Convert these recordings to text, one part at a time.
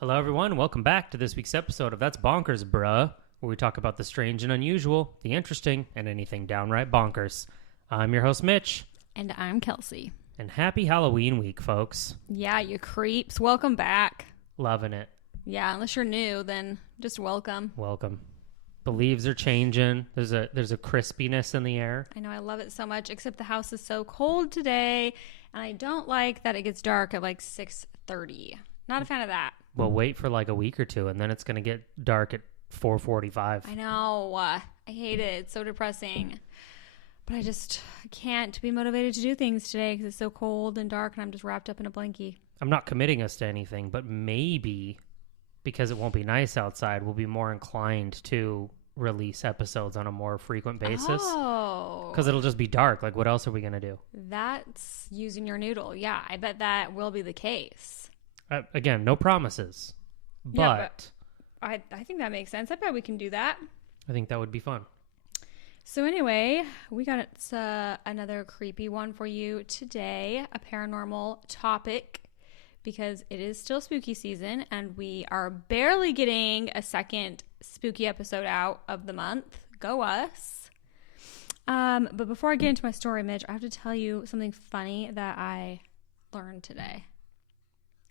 Hello, everyone. Welcome back to this week's episode of That's Bonkers, Bruh, where we talk about the strange and unusual, the interesting, and anything downright bonkers. I'm your host, Mitch. And I'm Kelsey. And happy Halloween week, folks. Yeah, you creeps. Welcome back. Loving it. Yeah, unless you're new, then just welcome. Welcome. The leaves are changing. There's a crispiness in the air. I know, I love it so much, except the house is so cold today, and I don't like that it gets dark at like 6:30. Not a fan of that. Well, wait for like a week or two, and then it's going to get dark at 4:45. I know. I hate it. It's so depressing. But I just can't be motivated to do things today because it's so cold and dark, and I'm just wrapped up in a blankie. I'm not committing us to anything, but maybe because it won't be nice outside, we'll be more inclined to release episodes on a more frequent basis. Oh. Because it'll just be dark. Like, what else are we going to do? That's using your noodle. Yeah, I bet that will be the case. Again, no promises. But I think that makes sense. I bet we can do that. I think that would be fun. So anyway, we got another creepy one for you today, a paranormal topic, because it is still spooky season and we are barely getting a second spooky episode out of the month. Go us. But before I get into my story, Mitch, I have to tell you something funny that I learned today.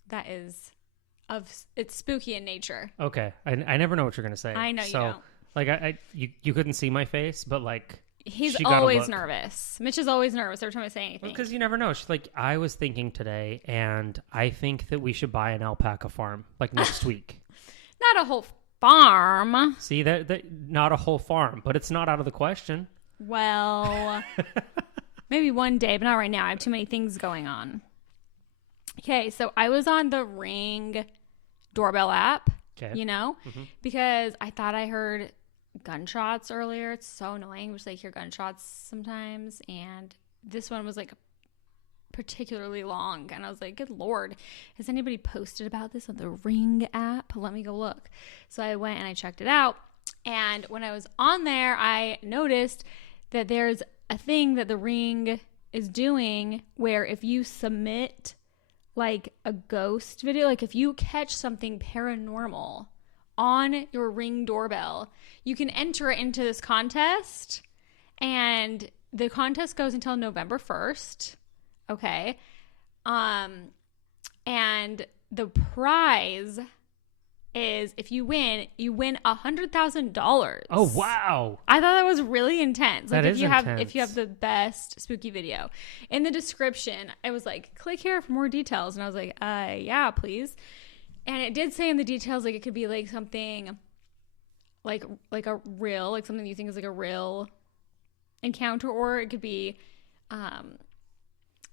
That is it's spooky in nature. Okay. I never know what you're going to say. I know you don't. Like, you couldn't see my face, but like... He's always nervous. Mitch is always nervous every time I say anything. Because you never know. She's like, I was thinking today, and I think that we should buy an alpaca farm, like next week. Not a whole farm. See, that not a whole farm, but it's not out of the question. Well, maybe one day, but not right now. I have too many things going on. Okay, so I was on the Ring doorbell app, because I thought I heard gunshots earlier. It's so annoying. We just like hear gunshots sometimes, and this one was like particularly long, and I was like, good Lord, has anybody posted about this on the Ring app? Let me go look. So I went and I checked it out, and when I was on there, I noticed that there's a thing that the Ring is doing where if you submit like a ghost video, like if you catch something paranormal on your Ring doorbell, you can enter it into this contest, and the contest goes until November 1st. Okay. And the prize is, if you win $100,000. Oh, wow. I thought that was really intense. Like, that is intense. If you have the best spooky video. In the description, it was like, click here for more details. And I was like, yeah, please. And it did say in the details, like, it could be like something like a real, like something you think is like a real encounter, or it could be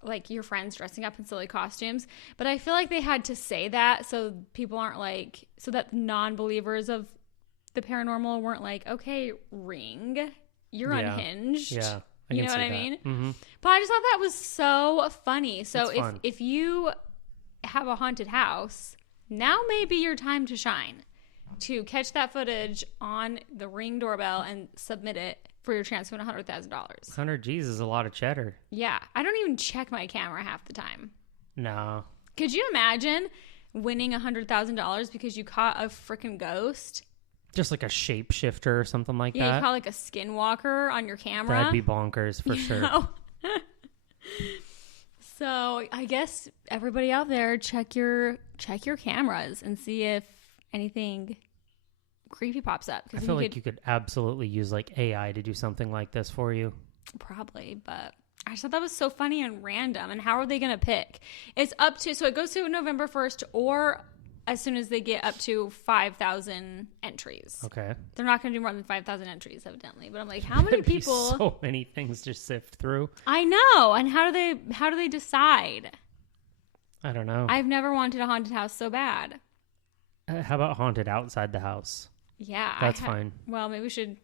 like your friends dressing up in silly costumes. But I feel like they had to say that so people aren't like, so that non-believers of the paranormal weren't like, okay, Ring, you're unhinged. Yeah. You know what I mean? Mm-hmm. But I just thought that was so funny. So fun. if you have a haunted house, now may be your time to shine, to catch that footage on the Ring doorbell and submit it for your chance to win $100,000. 100 G's is a lot of cheddar. Yeah. I don't even check my camera half the time. No. Could you imagine winning $100,000 because you caught a freaking ghost? Just like a shapeshifter or something like that. Yeah, you caught like a skinwalker on your camera. That'd be bonkers for sure. So I guess everybody out there, check your cameras and see if anything creepy pops up. I feel like you could absolutely use like AI to do something like this for you. Probably, but I just thought that was so funny and random. And how are they going to pick? It's up to, so it goes to November 1st, or as soon as they get up to 5,000 entries. Okay. They're not going to do more than 5,000 entries, evidently. But I'm like, how many people? So many things to sift through. I know. And how do they decide? I don't know. I've never wanted a haunted house so bad. How about haunted outside the house? Yeah. That's fine. Well, maybe we should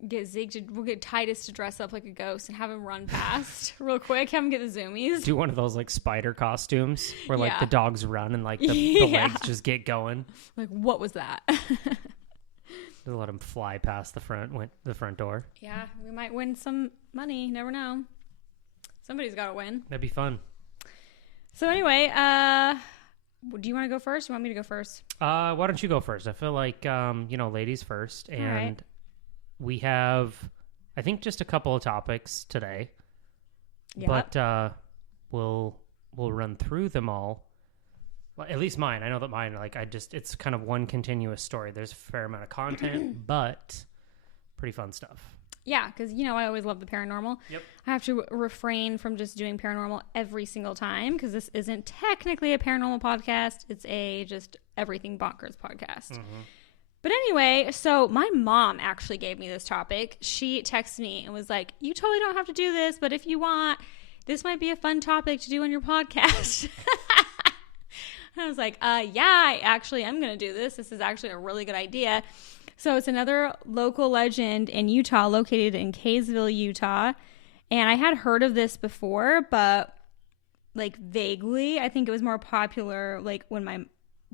we'll get Titus to dress up like a ghost and have him run past real quick. Have him get the zoomies. Do one of those like spider costumes where like Yeah. the dogs run and like the legs just get going. Like, what was that? Just let him fly past the front door. Yeah, we might win some money. You never know. Somebody's got to win. That'd be fun. So anyway, Do you want to go first? You want me to go first? Why don't you go first? I feel like, ladies first. And right. We have, I think, just a couple of topics today. Yep. But we'll run through them all. Well, at least mine. I know that mine, it's kind of one continuous story. There's a fair amount of content, but pretty fun stuff. Yeah, because, I always love the paranormal. Yep. I have to refrain from just doing paranormal every single time because this isn't technically a paranormal podcast. It's a just everything bonkers podcast. Mm-hmm. But anyway, so my mom actually gave me this topic. She texted me and was like, you totally don't have to do this, but if you want, this might be a fun topic to do on your podcast. I was like, yeah, I'm going to do this. This is actually a really good idea. So it's another local legend in Utah, located in Kaysville, Utah. And I had heard of this before, but vaguely. I think it was more popular when my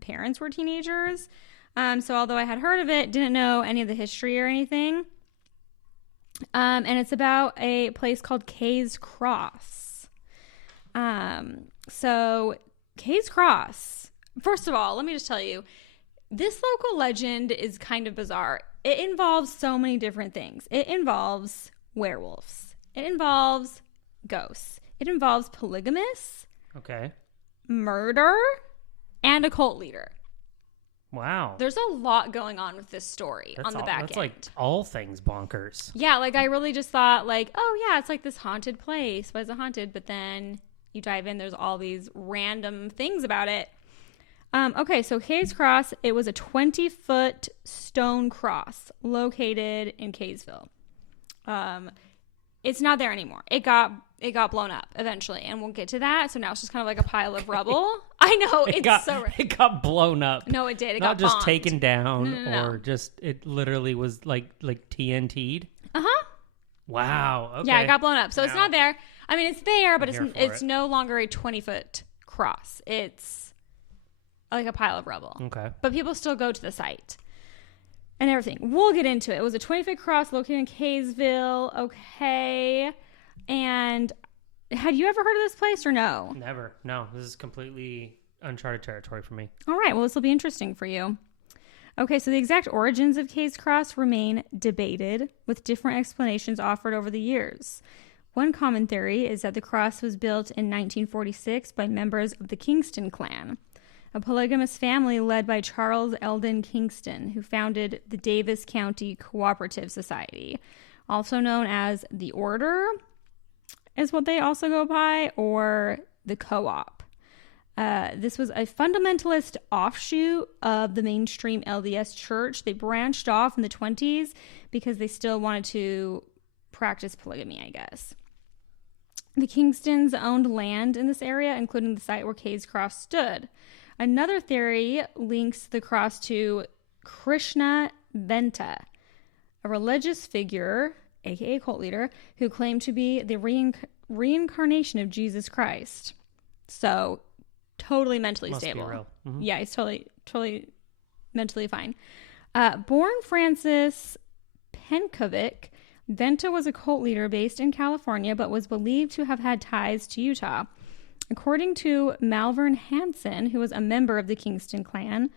parents were teenagers. So although I had heard of it, didn't know any of the history or anything. And it's about a place called Kay's Cross. So Kay's Cross, first of all, let me just tell you, this local legend is kind of bizarre. It involves so many different things. It involves werewolves. It involves ghosts. It involves polygamists. Okay. Murder. And a cult leader. Wow. There's a lot going on with this story on the back end. That's like all things bonkers. Yeah, I really just thought oh yeah, it's like this haunted place. Why is it haunted? But then you dive in, there's all these random things about it. Okay, so Kay's Cross, it was a 20-foot stone cross located in Kaysville. It's not there anymore. It got blown up eventually, and we'll get to that. So now it's just kind of like a pile of rubble. I know, it got blown up. No, it did. It not got just bombed. taken down, No. or just it literally was like TNT'd. Uh-huh. Wow. Okay. Yeah, it got blown up. So it's not there. I mean, it's there, but it's it. no longer a 20-foot cross. It's like a pile of rubble. Okay. But people still go to the site and everything. We'll get into it. It was a 20-foot cross located in Kaysville. Okay. And had you ever heard of this place or no? Never. No, this is completely uncharted territory for me. All right. Well, this will be interesting for you. Okay, so the exact origins of Kay's Cross remain debated, with different explanations offered over the years. One common theory is that the cross was built in 1946 by members of the Kingston clan, a polygamous family led by Charles Eldon Kingston, who founded the Davis County Cooperative Society, also known as the Order, is what they also go by, or the Co-op. This was a fundamentalist offshoot of the mainstream LDS church. They branched off in the 1920s because they still wanted to practice polygamy, I guess. The Kingstons owned land in this area, including the site where Kay's Cross stood. Another theory links the cross to Krishna Venta, a religious figure, aka cult leader, who claimed to be the reincarnation of Jesus Christ. So, totally mentally stable. Be real. Mm-hmm. Yeah, he's totally mentally fine. Born Francis Penkovic, Venta was a cult leader based in California, but was believed to have had ties to Utah. According to Malvern Hansen, who was a member of the Kingston clan,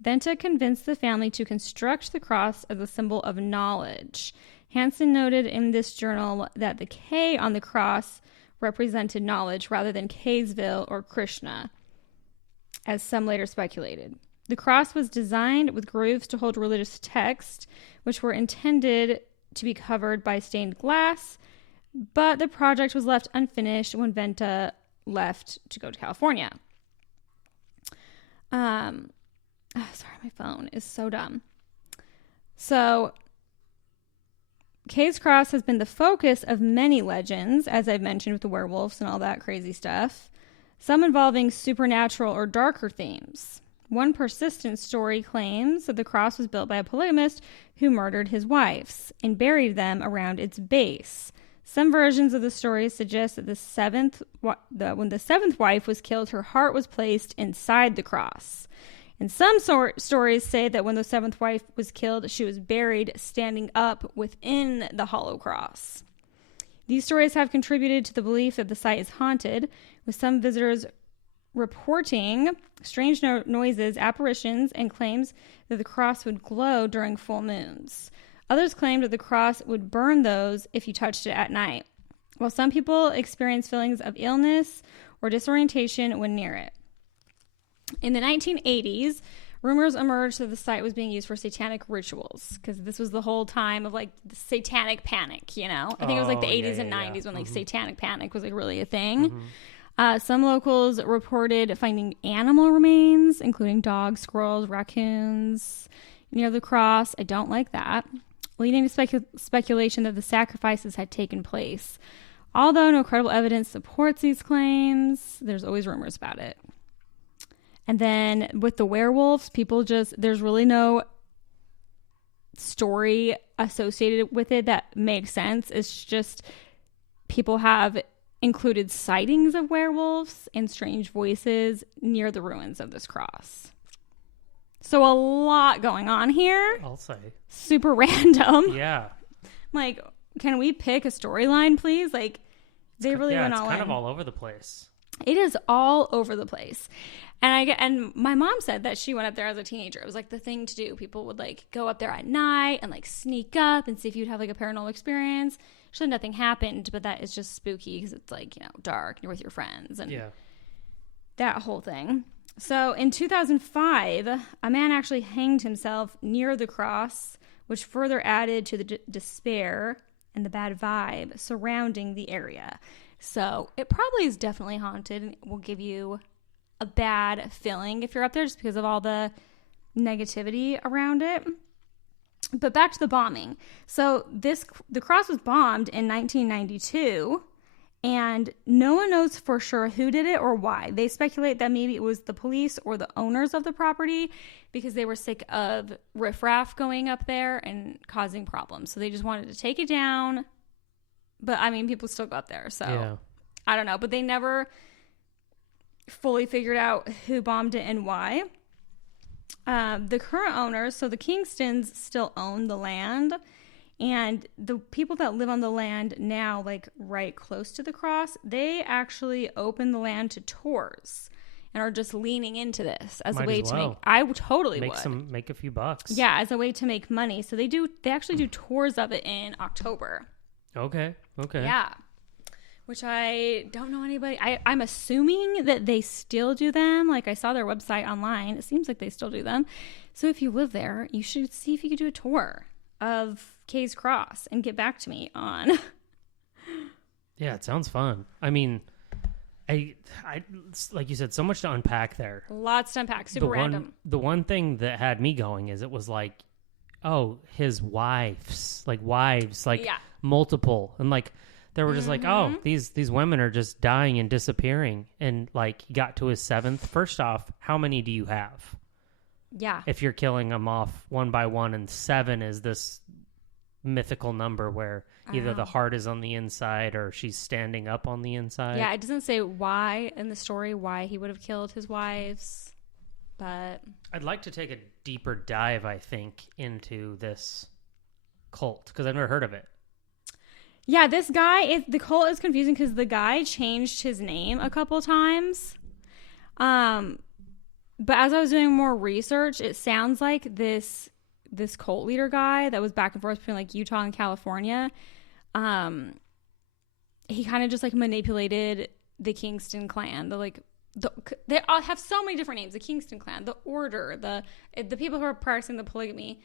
Venta convinced the family to construct the cross as a symbol of knowledge. Hansen noted in this journal that the K on the cross represented knowledge rather than Kaysville or Krishna, as some later speculated. The cross was designed with grooves to hold religious texts, which were intended to be covered by stained glass, but the project was left unfinished when Venta left to go to California. Sorry, my phone is so dumb. So, Kay's Cross has been the focus of many legends, as I've mentioned with the werewolves and all that crazy stuff, some involving supernatural or darker themes. One persistent story claims that the cross was built by a polygamist who murdered his wives and buried them around its base. Some versions of the story suggest that when the seventh wife was killed, her heart was placed inside the cross. And some stories say that when the seventh wife was killed, she was buried standing up within the hollow cross. These stories have contributed to the belief that the site is haunted, with some visitors reporting strange noises, apparitions, and claims that the cross would glow during full moons. Others claimed that the cross would burn those if you touched it at night, while some people experienced feelings of illness or disorientation when near it. In the 1980s, rumors emerged that the site was being used for satanic rituals, because this was the whole time of like the satanic panic, you know? I think it was like the 80s and 90s when like satanic panic was like really a thing. Some locals reported finding animal remains, including dogs, squirrels, raccoons, near the cross. I don't like that. Leading to speculation that the sacrifices had taken place. Although no credible evidence supports these claims, there's always rumors about it. And then with the werewolves, there's really no story associated with it that makes sense. It's just people have included sightings of werewolves and strange voices near the ruins of this cross. So a lot going on here. I'll say. Super random. Yeah. Like, can we pick a storyline, please? Like, they really went all in. It's kind of all over the place. It is all over the place. And my mom said that she went up there as a teenager. It was like the thing to do. People would like go up there at night and like sneak up and see if you'd have like a paranormal experience. She said nothing happened, but that is just spooky because it's like, you know, dark. You're with your friends and that whole thing. So in 2005, a man actually hanged himself near the cross, which further added to the despair and the bad vibe surrounding the area. So it probably is definitely haunted and will give you a bad feeling if you're up there just because of all the negativity around it. But back to the bombing. So the cross was bombed in 1992, and no one knows for sure who did it or why. They speculate that maybe it was the police or the owners of the property because they were sick of riffraff going up there and causing problems. So they just wanted to take it down. But, I mean, people still go up there, so I don't know. But they never fully figured out who bombed it and why. The current owners, so the Kingstons, still own the land. And the people that live on the land now, like right close to the cross, they actually open the land to tours and are just leaning into this as a way to make. I totally would make a few bucks. Yeah, as a way to make money. So they actually do tours of it in October. Okay. Yeah. Which I don't know anybody. I'm assuming that they still do them. Like I saw their website online. It seems like they still do them. So if you live there, you should see if you could do a tour of Kay's Cross and get back to me on. Yeah, it sounds fun. I mean, I like you said, so much to unpack there. Lots to unpack. Super random. The one thing that had me going is it was like, oh, his wives, multiple, and like they were just like, oh, these women are just dying and disappearing, and like he got to his seventh. First off, how many do you have? Yeah. If you're killing them off one by one, and 7 is this mythical number where either the heart is on the inside or she's standing up on the inside. Yeah, it doesn't say why in the story why he would have killed his wives, but I'd like to take a deeper dive, I think, into this cult because I've never heard of it. Yeah, this guy, the cult is confusing because the guy changed his name a couple times. But as I was doing more research, it sounds like this cult leader guy that was back and forth between like Utah and California, he kind of just like manipulated the Kingston clan. They all have so many different names: the Kingston clan, the Order, the people who are practicing the polygamy.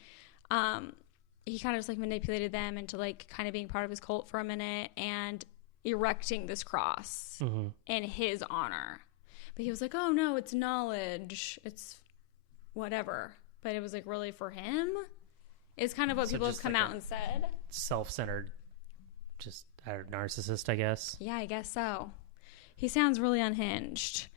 He kind of just like manipulated them into like kind of being part of his cult for a minute and erecting this cross in his honor. But he was like, oh no, it's knowledge. It's whatever. But it was like really for him. It's kind of what people have come out and said. Self-centered, just a narcissist, I guess. Yeah, I guess so. He sounds really unhinged.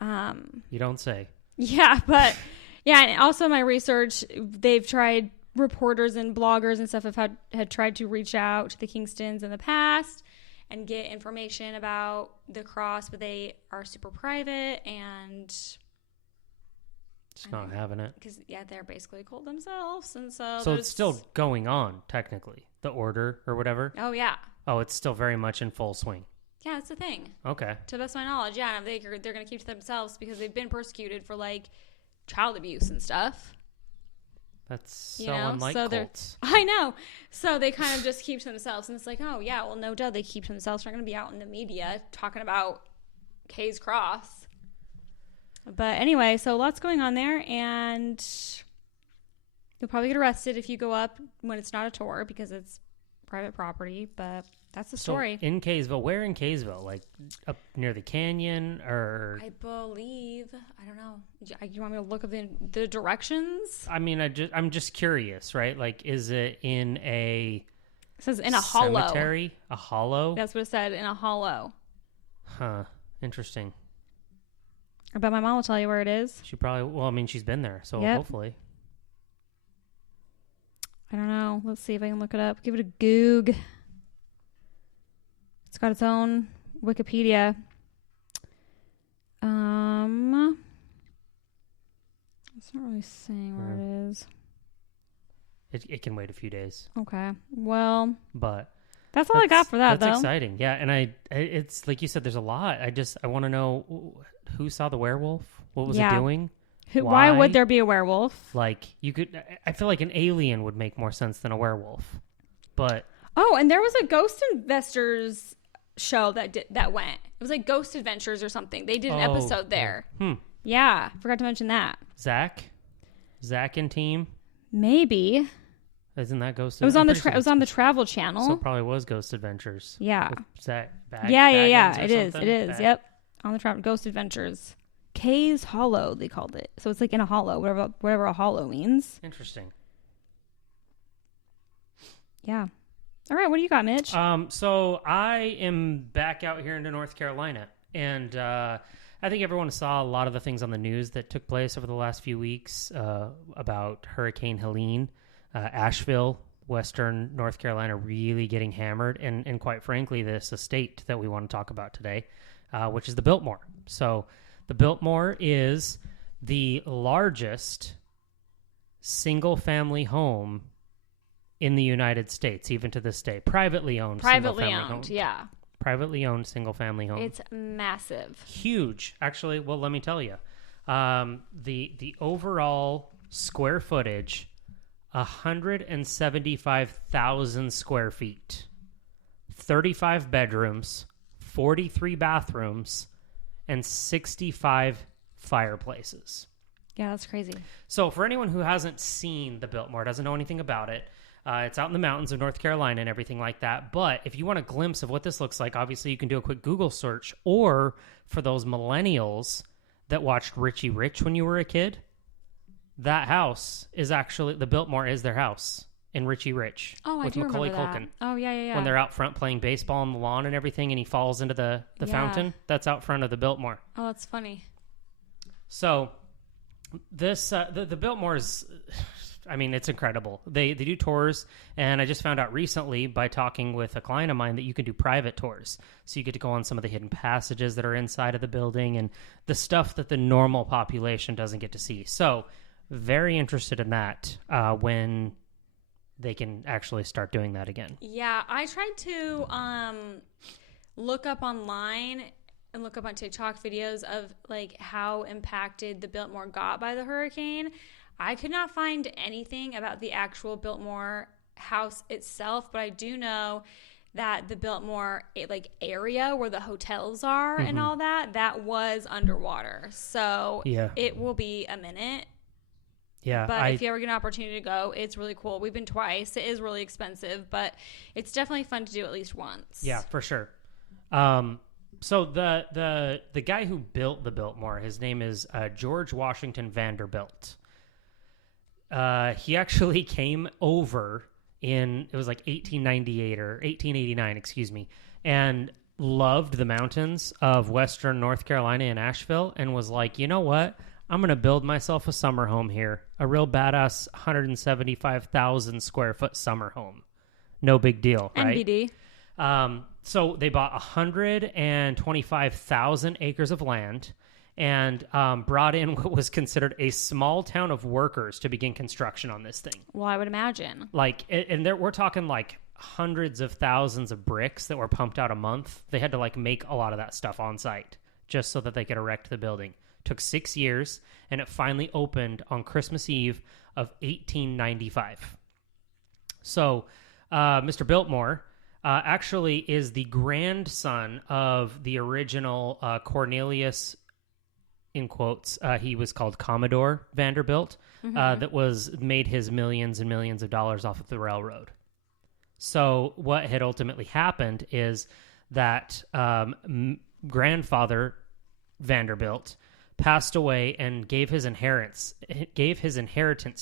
You don't say. Yeah, but yeah, and also my research, they've tried, reporters and bloggers and stuff had tried to reach out to the Kingstons in the past and get information about the cross, but they are super private and just not having it. Because, yeah, they're basically a cult themselves. And so it's still going on, technically. The Order or whatever. Oh, yeah. Oh, it's still very much in full swing. Yeah, it's a thing. Okay. To the best of my knowledge, yeah. And they're going to keep to themselves because they've been persecuted for, like, child abuse and stuff. That's so unlike cults. I know. So they kind of just keep to themselves. And it's like, oh, yeah, well, no doubt they keep to themselves. They're not going to be out in the media talking about Kay's Cross. But anyway, so lots going on there. And you'll probably get arrested if you go up when it's not a tour because it's private property. But that's the story. So in Kaysville, where in Kaysville? Like up near the canyon or? I believe, I don't know. You want me to look up the directions? I mean, I'm just curious, right? Like, is it in a? It says in a hollow. Cemetery? A hollow? That's what it said, in a hollow. Huh. Interesting. I bet my mom will tell you where it is. She probably, well, I mean, she's been there, so hopefully. I don't know. Let's see if I can look it up. Give it a goog. It's got its own Wikipedia. It's not really saying where it is. It can wait a few days. Okay. Well, but that's all I got for that, though. That's exciting. Yeah, and it's like you said, there's a lot. I want to know who saw the werewolf? What was it doing? Why would there be a werewolf? Like, I feel like an alien would make more sense than a werewolf. But oh, and there was a Ghost Investors show that went. It was like Ghost Adventures or something. They did an episode there. Yeah, forgot to mention that. Zach and team. Maybe. Isn't that Ghost? It was on it was on the Travel Channel. So it probably was Ghost Adventures. Yeah. Zach Yeah. It is. Yep. On the Travel Ghost Adventures. Kay's Hollow, they called it. So it's like in a hollow, whatever a hollow means. Interesting. Yeah. All right, what do you got, Mitch? So I am back out here into North Carolina, and I think everyone saw a lot of the things on the news that took place over the last few weeks about Hurricane Helene, Asheville, Western North Carolina, really getting hammered, and quite frankly, this estate that we want to talk about today, which is the Biltmore. So the Biltmore is the largest single-family home in the United States, even to this day. Privately owned, yeah. Privately owned single-family home. It's massive. Huge, actually. Well, let me tell you. The overall square footage, 175,000 square feet. 35 bedrooms, 43 bathrooms, and 65 fireplaces. Yeah, that's crazy. So for anyone who hasn't seen the Biltmore, doesn't know anything about it, it's out in the mountains of North Carolina and everything like that. But if you want a glimpse of what this looks like, obviously you can do a quick Google search. Or for those millennials that watched Richie Rich when you were a kid, that house is actually, the Biltmore is their house in Richie Rich. Oh, I do Macaulay remember that. Culkin. Oh, yeah. When they're out front playing baseball on the lawn and everything, and he falls into the fountain, that's out front of the Biltmore. Oh, that's funny. So this the Biltmore is, I mean, it's incredible. They do tours, and I just found out recently by talking with a client of mine that you can do private tours. So you get to go on some of the hidden passages that are inside of the building and the stuff that the normal population doesn't get to see. So very interested in that when they can actually start doing that again. Yeah, I tried to look up online and look up on TikTok videos of like how impacted the Biltmore got by the hurricane. I could not find anything about the actual Biltmore house itself, but I do know that the Biltmore area where the hotels are and all that was underwater. So it will be a minute. Yeah, but if you ever get an opportunity to go, it's really cool. We've been twice. It is really expensive, but it's definitely fun to do at least once. Yeah, for sure. So the guy who built the Biltmore, his name is George Washington Vanderbilt. He actually came over it was like 1898 or 1889, excuse me, and loved the mountains of Western North Carolina and Asheville and was like, you know what? I'm going to build myself a summer home here. A real badass 175,000 square foot summer home. No big deal, right? NBD. So they bought 125,000 acres of land and brought in what was considered a small town of workers to begin construction on this thing. Well, I would imagine. We're talking like hundreds of thousands of bricks that were pumped out a month. They had to like make a lot of that stuff on site just so that they could erect the building. Took 6 years, and it finally opened on Christmas Eve of 1895. So Mr. Biltmore actually is the grandson of the original Cornelius, in quotes, he was called Commodore Vanderbilt, that made his millions and millions of dollars off of the railroad. So what had ultimately happened is that grandfather Vanderbilt passed away and gave his inheritance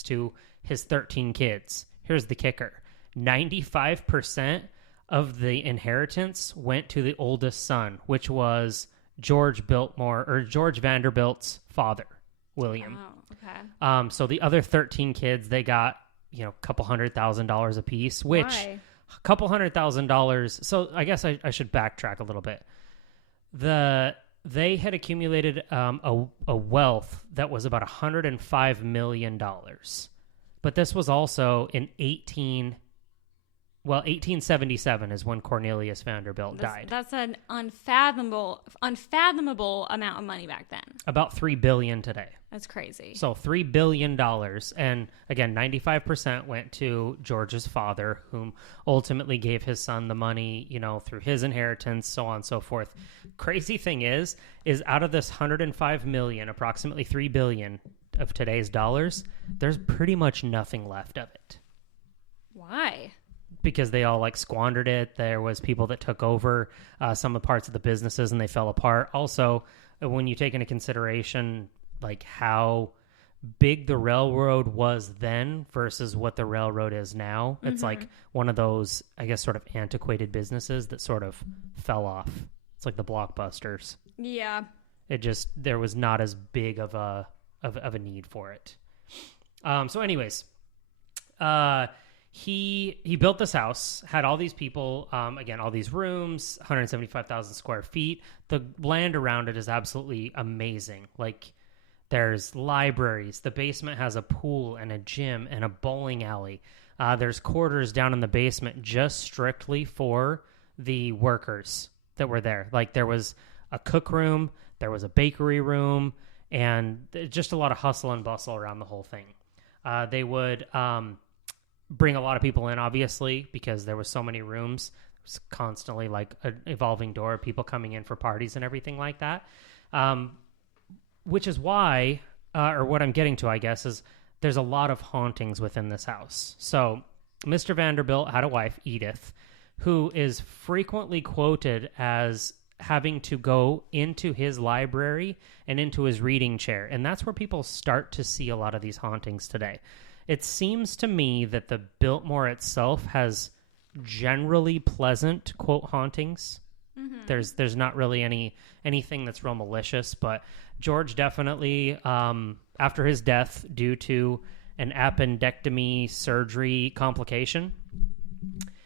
to his 13 kids. Here's the kicker. 95% of the inheritance went to the oldest son, which was George Vanderbilt's father, William. Oh, okay. So the other 13 kids, they got, a couple $100,000 apiece, which Why? a couple $100,000. So I guess I should backtrack a little bit. They had accumulated a wealth that was about $105 million. But this was also in 1877 is when Cornelius Vanderbilt died. That's an unfathomable amount of money back then. About $3 billion today. That's crazy. So $3 billion. And again, 95% went to George's father, whom ultimately gave his son the money, through his inheritance, so on and so forth. Crazy thing is out of this $105 million, approximately $3 billion of today's dollars, there's pretty much nothing left of it. Why? Because they all squandered it. There was people that took over some of the parts of the businesses and they fell apart. Also, when you take into consideration how big the railroad was then versus what the railroad is now, it's like one of those, I guess, sort of antiquated businesses that sort of fell off. It's like the Blockbusters. Yeah. There was not as big of a need for it. So anyways, He built this house, had all these people, again, all these rooms, 175,000 square feet. The land around it is absolutely amazing. There's libraries. The basement has a pool and a gym and a bowling alley. There's quarters down in the basement just strictly for the workers that were there. There was a cook room, there was a bakery room, and just a lot of hustle and bustle around the whole thing. They would bring a lot of people in, obviously, because there was so many rooms. It was constantly an evolving door, people coming in for parties and everything like that. Which is why, or what I'm getting to, I guess, is there's a lot of hauntings within this house. So Mr. Vanderbilt had a wife, Edith, who is frequently quoted as having to go into his library and into his reading chair. And that's where people start to see a lot of these hauntings today. It seems to me that the Biltmore itself has generally pleasant, quote, hauntings. Mm-hmm. There's not really anything that's real malicious, but George definitely, after his death due to an appendectomy surgery complication,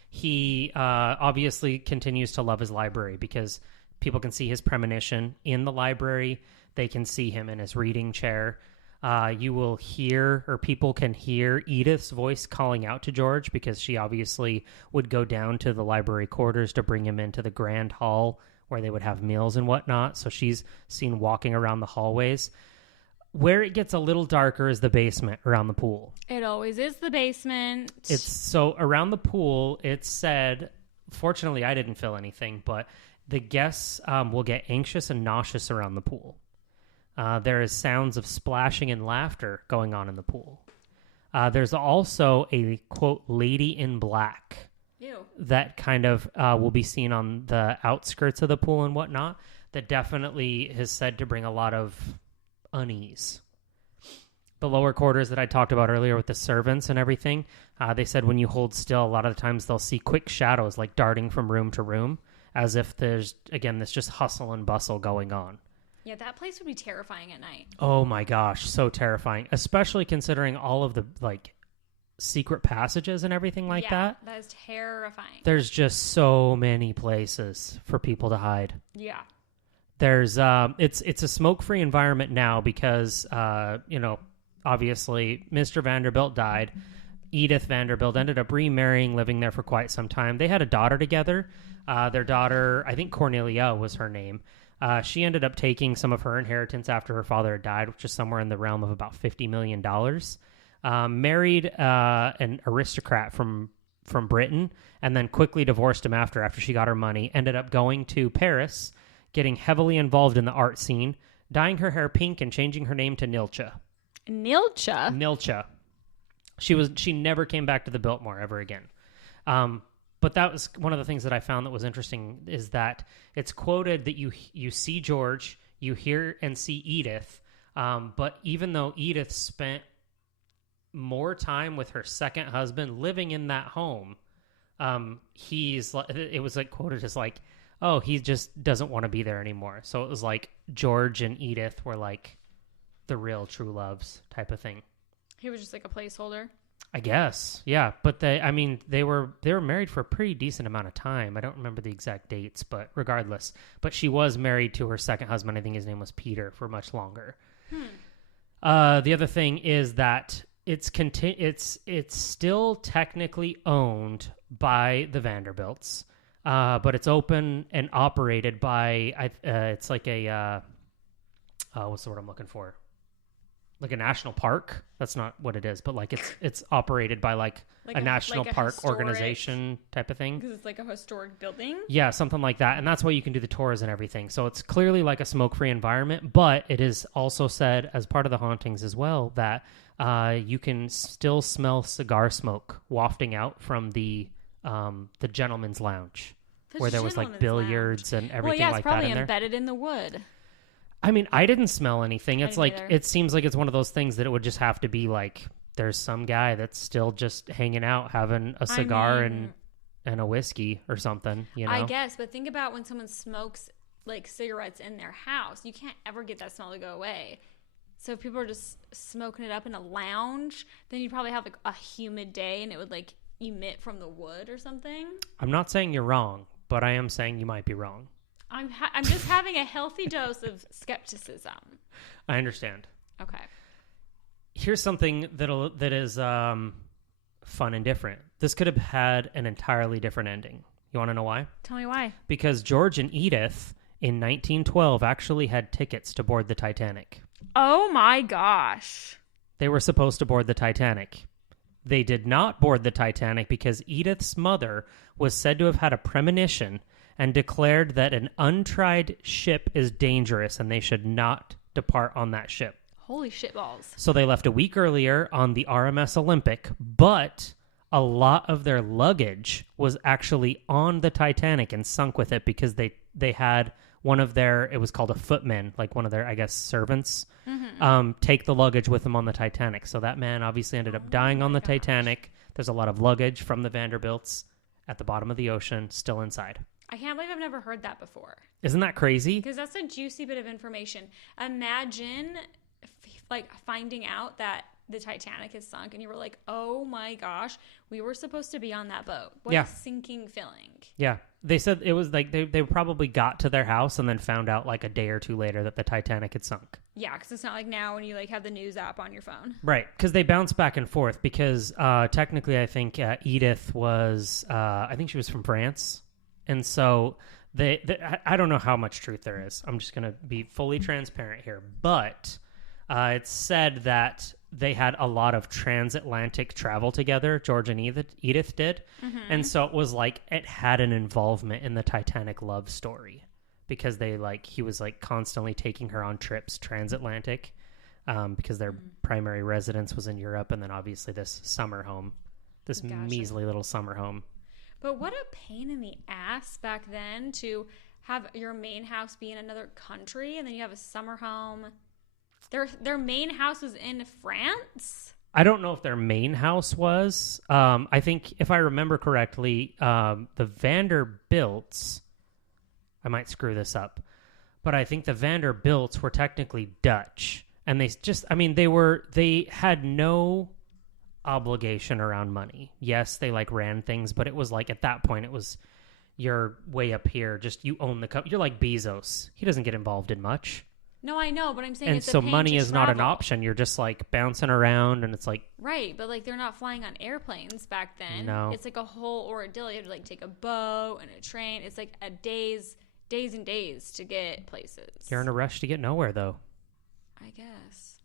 he obviously continues to love his library because people can see his premonition in the library. They can see him in his reading chair. You will hear, or people can hear, Edith's voice calling out to George because she obviously would go down to the library quarters to bring him into the grand hall where they would have meals and whatnot. So she's seen walking around the hallways. Where it gets a little darker is the basement around the pool. It always is the basement. So around the pool, it said, fortunately I didn't feel anything, but the guests will get anxious and nauseous around the pool. There is sounds of splashing and laughter going on in the pool. There's also a, quote, lady in black. Ew. That kind of will be seen on the outskirts of the pool and whatnot that definitely is said to bring a lot of unease. The lower quarters that I talked about earlier with the servants and everything, they said when you hold still, a lot of the times they'll see quick shadows darting from room to room as if there's, again, this just hustle and bustle going on. Yeah, that place would be terrifying at night. Oh my gosh, so terrifying. Especially considering all of the, secret passages and everything like that. Yeah, that is terrifying. There's just so many places for people to hide. Yeah. There's, it's a smoke-free environment now because, obviously Mr. Vanderbilt died. Edith Vanderbilt ended up remarrying, living there for quite some time. They had a daughter together. Their daughter, I think Cornelia was her name. She ended up taking some of her inheritance after her father had died, which is somewhere in the realm of about $50 million. Married an aristocrat from Britain, and then quickly divorced him after she got her money. Ended up going to Paris, getting heavily involved in the art scene, dyeing her hair pink and changing her name to Nilcha. Nilcha. She never came back to the Biltmore ever again. But that was one of the things that I found that was interesting, is that it's quoted that you see George, you hear and see Edith, but even though Edith spent more time with her second husband living in that home, it was like quoted as like, oh, he just doesn't want to be there anymore. So it was like George and Edith were like the real true loves type of thing. He was just like a placeholder, I guess. Yeah, but they were married for a pretty decent amount of time. I don't remember the exact dates, but regardless, but she was married to her second husband. I think his name was Peter, for much longer. The other thing is that it's still technically owned by the Vanderbilts, but it's open and operated by it's like a what's the word I'm looking for? Like a national park. That's not what it is, but like it's operated by like a national park organization type of thing. Because it's like a historic building. Yeah, something like that. And that's why you can do the tours and everything. So it's clearly like a smoke-free environment, but it is also said as part of the hauntings as well that you can still smell cigar smoke wafting out from the gentleman's lounge, where there was like billiards and everything like that in there. Well, yeah, it's probably embedded in the wood. I mean, I didn't smell anything. It's like, it seems like it's one of those things that it would just have to be like, there's some guy that's still just hanging out, having a cigar and a whiskey or something, you know? I guess, but think about when someone smokes like cigarettes in their house, you can't ever get that smell to go away. So if people are just smoking it up in a lounge, then you'd probably have like a humid day and it would like emit from the wood or something. I'm not saying you're wrong, but I am saying you might be wrong. I'm just having a healthy dose of skepticism. I understand. Okay. Here's something that is fun and different. This could have had an entirely different ending. You want to know why? Tell me why. Because George and Edith in 1912 actually had tickets to board the Titanic. Oh my gosh. They were supposed to board the Titanic. They did not board the Titanic because Edith's mother was said to have had a premonition and declared that an untried ship is dangerous and they should not depart on that ship. Holy shitballs. So they left a week earlier on the RMS Olympic, but a lot of their luggage was actually on the Titanic and sunk with it because they had one of their, it was called a footman, like one of their, I guess, servants, take the luggage with them on the Titanic. So that man obviously ended up dying on the Titanic. There's a lot of luggage from the Vanderbilts at the bottom of the ocean still inside. I can't believe I've never heard that before. Isn't that crazy? Because that's a juicy bit of information. Imagine like finding out that the Titanic is sunk and you were like, oh my gosh, we were supposed to be on that boat. What a sinking feeling. Yeah. They said it was like they probably got to their house and then found out like a day or two later that the Titanic had sunk. Yeah, because it's not like now when you like have the news app on your phone. Right, because they bounce back and forth because technically I think Edith was, I think she was from France. And so I don't know how much truth there is. I'm just going to be fully transparent here. But it's said that they had a lot of transatlantic travel together, George and Edith did. Mm-hmm. And so it was like it had an involvement in the Titanic love story because he was like constantly taking her on trips transatlantic because their primary residence was in Europe. And then obviously this summer home, this measly little summer home. But what a pain in the ass back then to have your main house be in another country and then you have a summer home. Their main house was in France? I don't know if their main house was. I think if I remember correctly, the Vanderbilts, I might screw this up, but I think the Vanderbilts were technically Dutch. And they had no obligation around money. Yes, they like ran things, but it was like at that point it was you're way up here, just you own the company. You're like Bezos. He doesn't get involved in much. No, I know, but I'm saying and it's so a pain money to is not an travel. option. You're just like bouncing around, and it's like right, but like they're not flying on airplanes back then. No, it's like a whole ordeal. You have to like take a boat and a train. It's like a days and days to get places. You're in a rush to get nowhere, though. I guess.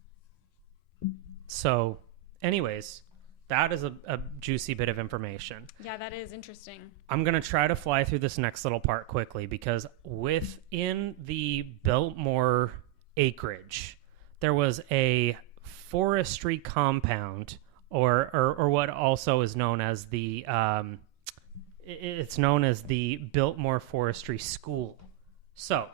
So, anyways, that is a juicy bit of information. Yeah, that is interesting. I'm going to try to fly through this next little part quickly because within the Biltmore acreage, there was a forestry compound or what also is known as the it's known as the Biltmore Forestry School. So,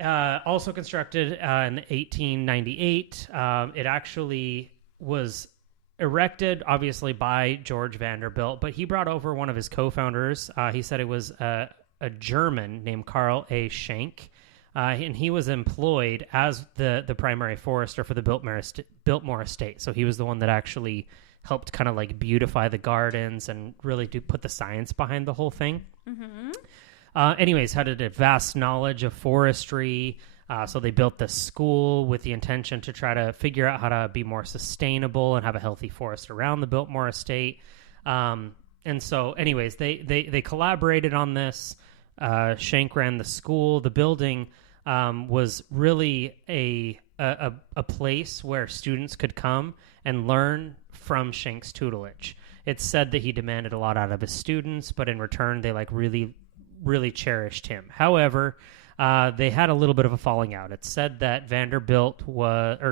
also constructed in 1898, it actually was erected, obviously, by George Vanderbilt, but he brought over one of his co-founders. He said it was a German named Carl A. Schenk, and he was employed as the primary forester for the Biltmore Estate. So he was the one that actually helped kind of like beautify the gardens and really put the science behind the whole thing. Mm-hmm. Anyways, had a vast knowledge of forestry. So they built this school with the intention to try to figure out how to be more sustainable and have a healthy forest around the Biltmore Estate. And so anyways, they collaborated on this. Schenk ran the school. The building was really a place where students could come and learn from Schenk's tutelage. It's said that he demanded a lot out of his students, but in return, they like really cherished him. However, they had a little bit of a falling out. It's said that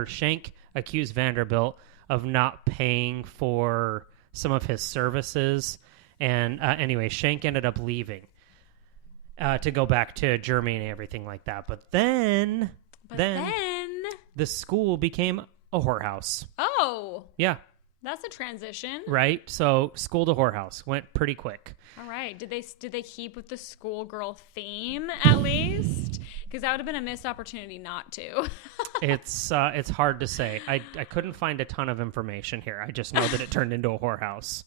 Schenk accused Vanderbilt of not paying for some of his services. And anyway, Schenk ended up leaving to go back to Germany and everything like that. But then the school became a whorehouse. Oh. Yeah. That's a transition. Right? So school to whorehouse went pretty quick. All right. Did they keep with the schoolgirl theme at least? Because that would have been a missed opportunity not to. It's hard to say. I couldn't find a ton of information here. I just know that it turned into a whorehouse.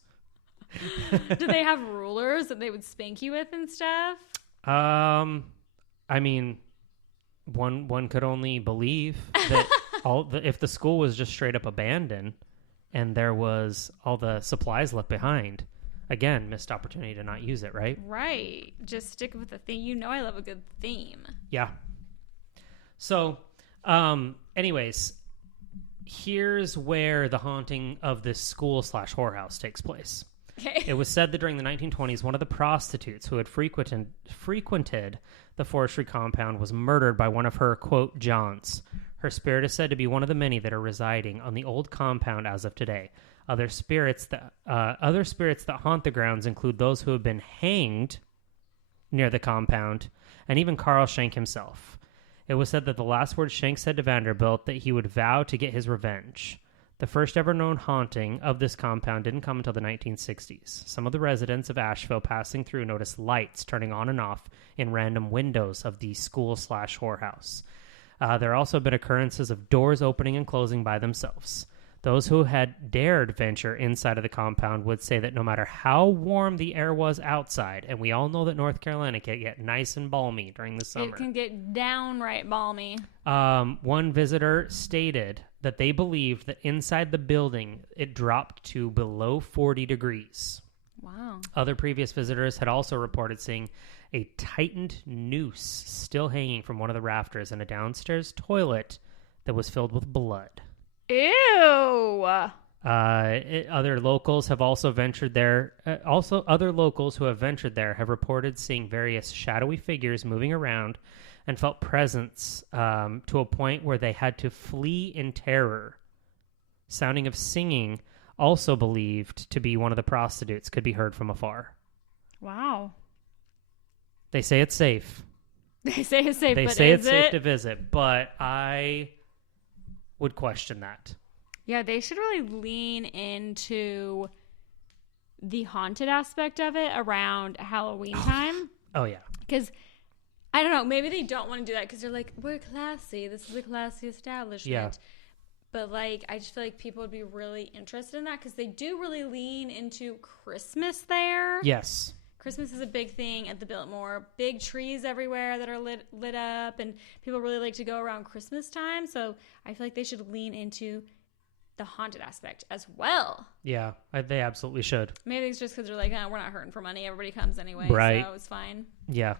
Did they have rulers that they would spank you with and stuff? I mean, one could only believe that if the school was just straight up abandoned and there was all the supplies left behind. Again, missed opportunity to not use it, right? Right. Just stick with the theme. You know I love a good theme. Yeah. So, anyways, here's where the haunting of this school/whorehouse takes place. Okay. It was said that during the 1920s, one of the prostitutes who had frequented the forestry compound was murdered by one of her, quote, Johns. Her spirit is said to be one of the many that are residing on the old compound as of today. Other spirits that haunt the grounds include those who have been hanged near the compound, and even Carl Schenk himself. It was said that the last words Schenk said to Vanderbilt that he would vow to get his revenge. The first ever known haunting of this compound didn't come until the 1960s. Some of the residents of Asheville passing through noticed lights turning on and off in random windows of the school/whorehouse. There also have been occurrences of doors opening and closing by themselves. Those who had dared venture inside of the compound would say that no matter how warm the air was outside, and we all know that North Carolina can get nice and balmy during the summer. It can get downright balmy. One visitor stated that they believed that inside the building, it dropped to below 40 degrees. Wow. Other previous visitors had also reported seeing a tightened noose still hanging from one of the rafters in a downstairs toilet that was filled with blood. Ew. Other locals have also ventured there. Other locals who have ventured there have reported seeing various shadowy figures moving around and felt presence to a point where they had to flee in terror. Sounding of singing, also believed to be one of the prostitutes, could be heard from afar. Wow. They say it's safe. They say it's safe, They but say is it's it? safe to visit, but I would question that. Yeah, they should really lean into the haunted aspect of it around Halloween time. Oh, yeah. Because, I don't know, maybe they don't want to do that because they're like, we're classy. This is a classy establishment. Yeah. But, like, I just feel like people would be really interested in that because they do really lean into Christmas there. Yes. Christmas is a big thing at the Biltmore. Big trees everywhere that are lit up, and people really like to go around Christmas time. So I feel like they should lean into the haunted aspect as well. Yeah, they absolutely should. Maybe it's just because they're like, we're not hurting for money. Everybody comes anyway, right. So it's fine. Yeah.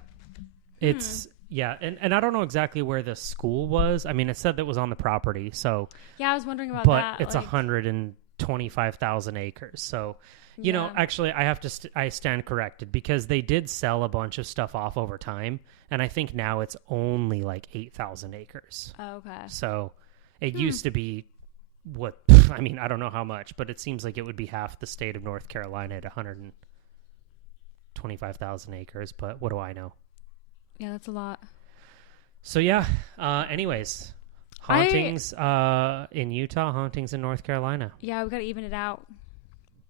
It's, yeah, and I don't know exactly where the school was. I mean, it said that it was on the property, so. Yeah, I was wondering about but that. But it's 125,000 acres, so. You know, actually, I stand corrected because they did sell a bunch of stuff off over time, and I think now it's only like 8,000 acres. Oh, okay. So it used to be I mean, I don't know how much, but it seems like it would be half the state of North Carolina at 125,000 acres, but what do I know? Yeah, that's a lot. So yeah, anyways, hauntings in Utah, hauntings in North Carolina. Yeah, we got to even it out.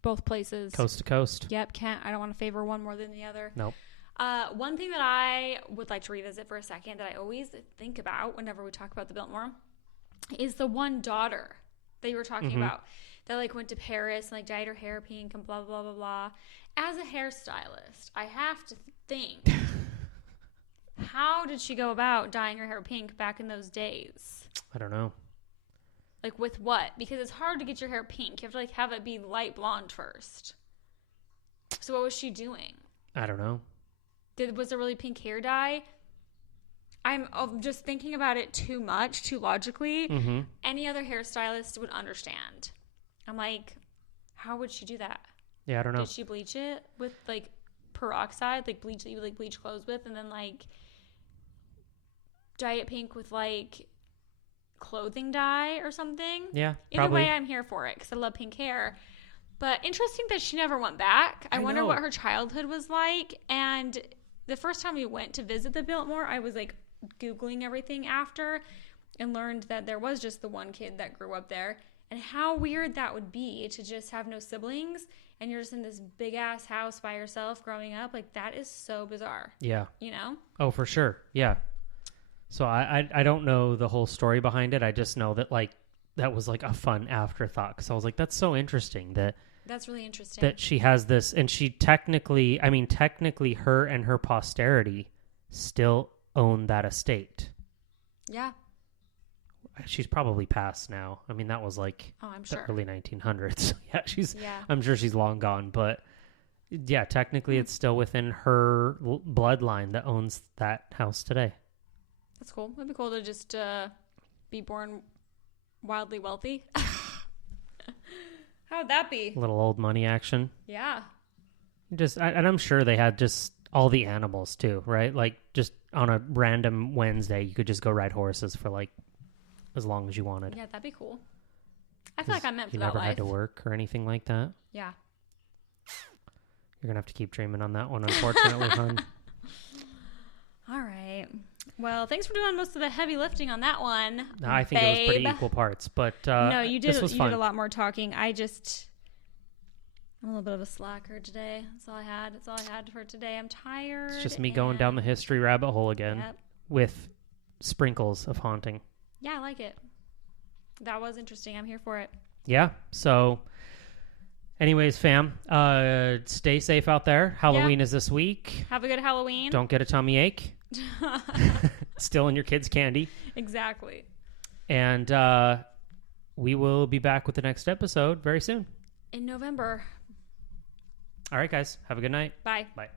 Both places. Coast to coast. Yep, I don't want to favor one more than the other. Nope. One thing that I would like to revisit for a second that I always think about whenever we talk about the Biltmore is the one daughter that you were talking about that like went to Paris and like dyed her hair pink and blah, blah, blah, blah. As a hairstylist, I have to think, how did she go about dyeing her hair pink back in those days? I don't know. Like with what? Because it's hard to get your hair pink. You have to like have it be light blonde first. So what was she doing? I don't know. Was it really pink hair dye? I'm just thinking about it too much, too logically. Mm-hmm. Any other hairstylist would understand. I'm like, how would she do that? Yeah, I don't know. Did she bleach it with like peroxide, like bleach that you like bleach clothes with, and then like dye it pink with like clothing dye or something? Yeah, Either probably. way, I'm here for it because I love pink hair. But interesting that she never went back. I wonder what her childhood was like. And the first time we went to visit the Biltmore, I was like Googling everything after and learned that there was just the one kid that grew up there. And how weird that would be to just have no siblings and you're just in this big ass house by yourself growing up. Like, that is so bizarre. Yeah. You know? Oh, for sure. Yeah. So I don't know the whole story behind it. I just know that like that was like a fun afterthought because I was like, that's so interesting that's really interesting that she has this, and she technically her and her posterity still own that estate. Yeah. She's probably passed now. I mean, that was like I'm the sure. early 1900s. I'm sure she's long gone, but yeah, technically it's still within her bloodline that owns that house today. That's cool. It'd be cool to just be born wildly wealthy. How would that be? A little old money action. Yeah. And I'm sure they had just all the animals too, right? Like just on a random Wednesday, you could just go ride horses for like as long as you wanted. Yeah, that'd be cool. I feel like I'm meant for that life. You never had to work or anything like that? Yeah. You're going to have to keep dreaming on that one, unfortunately, hon. All right. Well, thanks for doing most of the heavy lifting on that one. No, I think it was pretty equal parts, but no, you did. This was you fun. Did a lot more talking. I'm a little bit of a slacker today. That's all I had. That's all I had for today. I'm tired. It's just me going down the history rabbit hole again with sprinkles of haunting. Yeah, I like it. That was interesting. I'm here for it. Yeah. So, anyways, fam, stay safe out there. Halloween is this week. Have a good Halloween. Don't get a tummy ache. Stealing your kids' candy. Exactly. And we will be back with the next episode very soon. In November. All right, guys. Have a good night. Bye. Bye.